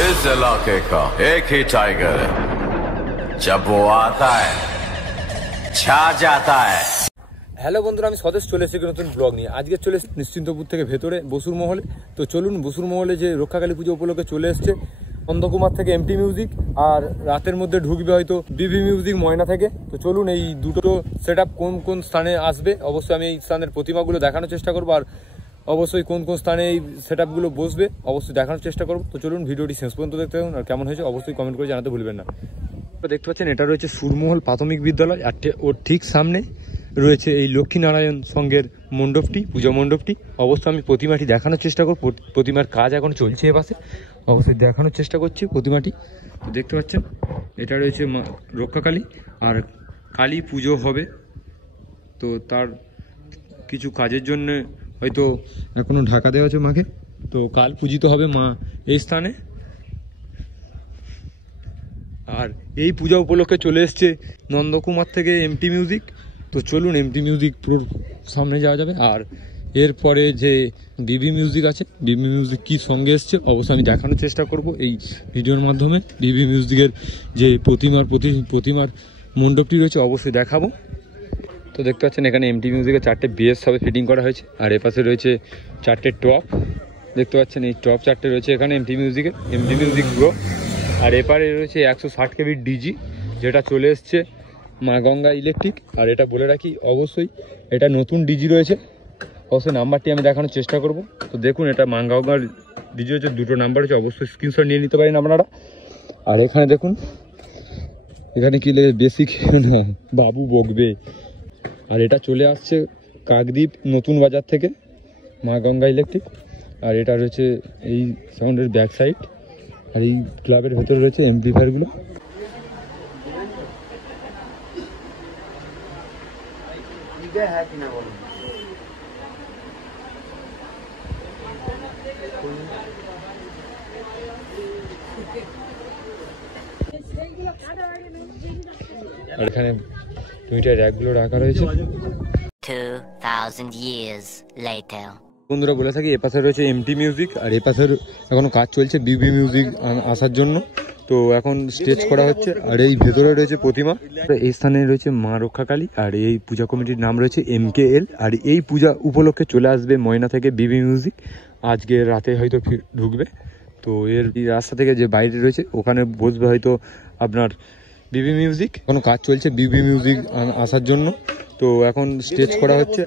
इस इलाके का एक ही टाइगर है, जब वो आता है छा जाता है। হ্যালো বন্ধুরা, আমি স্বদেশ চলে এসেছি নতুন ব্লগ নিয়ে। আজকে চলে এসেছি নিশ্চিন্তপুর থেকে ভেতরে বসুর মহলে। তো চলুন, বসুর মহলে যে রক্ষাকালী পুজো উপলক্ষে চলে এসছে নন্দকুমার থেকে এমটি মিউজিক, আর রাতের মধ্যে ঢুকবে হয়তো বিবি মিউজিক ময়না থেকে। তো চলুন, এই দুটো সেট আপ কোন কোন স্থানে আসবে অবশ্যই আমি এই স্থানের প্রতিমাগুলো দেখানোর চেষ্টা করবো, আর অবশ্যই কোন কোন স্থানে এই সেট আপগুলো বসবে অবশ্যই দেখানোর চেষ্টা করবো। তো চলুন, ভিডিওটি শেষ পর্যন্ত দেখতে থাকুন, আর কেমন হয়েছে অবশ্যই কমেন্ট করে জানাতে ভুলবেন না। দেখতে পাচ্ছেন এটা রয়েছে সুরমহল প্রাথমিক বিদ্যালয়, আর ওর ঠিক সামনে রয়েছে এই লক্ষ্মীনারায়ণ সংঘের মণ্ডপটি, পূজা মণ্ডপটি। অবশ্যই আমি প্রতিমাটি দেখানোর চেষ্টা করব, প্রতিমার কাজ এখন চলছে এ পাশে, অবশ্যই দেখানোর চেষ্টা করছি প্রতিমাটি। তো দেখতে পাচ্ছেন এটা রয়েছে রক্ষাকালী, আর কালী পুজো হবে, তো তার কিছু কাজের জন্য হয়তো এখনো ঢাকা দেওয়া হচ্ছে মাকে। তো কাল পূজিত হবে মা এই স্থানে, আর এই পূজা উপলক্ষে চলে এসছে নন্দকুমার থেকে এমটি মিউজিক। তো চলুন, এমটি মিউজিক পুরো সামনে যাওয়া যাবে, আর এরপরে যে বিবি মিউজিক আছে, বিবি মিউজিক কি সঙ্গে এসছে অবশ্যই আমি দেখানোর চেষ্টা করব এই ভিডিওর মাধ্যমে। বিবি মিউজিকের যে প্রতিমার মণ্ডপটি রয়েছে অবশ্যই দেখাবো। তো দেখতে পাচ্ছেন এখানে এমটি মিউজিকের 4টে বিএস সবে ফিটিং করা হয়েছে, আর এপাশে রয়েছে 4টে টপ। দেখতে পাচ্ছেন এই টপ 4টে রয়েছে এখানে এমটি মিউজিক প্রো, আর এপারে রয়েছে 160 কেবির ডিজি, যেটা চলে এসছে মা গঙ্গা ইলেকট্রিক। আর এটা বলে রাখি অবশ্যই এটা নতুন ডিজি রয়েছে, অবশ্যই নাম্বারটি আমি দেখানোর চেষ্টা করব। তো দেখুন এটা মা গঙ্গার ডিজি হচ্ছে, 2টো নাম্বার হচ্ছে, অবশ্যই স্ক্রিনশট নিয়ে নিতে পারেন আপনারা। আর এখানে দেখুন এখানে কি বেসিক বাবু বকবে। আর এটা চলে আসছে কাকদ্বীপ নতুন বাজার থেকে মা গঙ্গা ইলেকট্রিক। আর এটা রয়েছে এই সাউন্ডের ব্যাক সাইড, আর এই ক্লাবের ভেতরে রয়েছে এমপ্লিফায়ারগুলো। আর এখানে 2টা র্যাকগুলো রাখা রয়েছে। 2000 years later. বন্ধুরা বলে থাকি এপাশে রয়েছে এমটি মিউজিক, আর এপাশের এখনো কাজ চলছে বিবি মিউজিক আসার জন্য। তো এখন স্টেজ করা হচ্ছে, আর এই ভেতরে রয়েছে প্রতিমা। এই স্থানে রয়েছে মা রক্ষাকালী, আর এই পূজা কমিটির নাম রয়েছে MKL। আর এই পূজা উপলক্ষে চলে আসবে ময়না থেকে বিবি মিউজিক, আজকে রাতে হয়তো ঢুকবে। তো এর রাস্তা থেকে যে বাইরে রয়েছে ওখানে বসবে হয়তো আপনার বিবি মিউজিক। এখনো কাজ চলছে বিবি মিউজিক আসার জন্য, তো এখন স্টেজ করা হচ্ছে।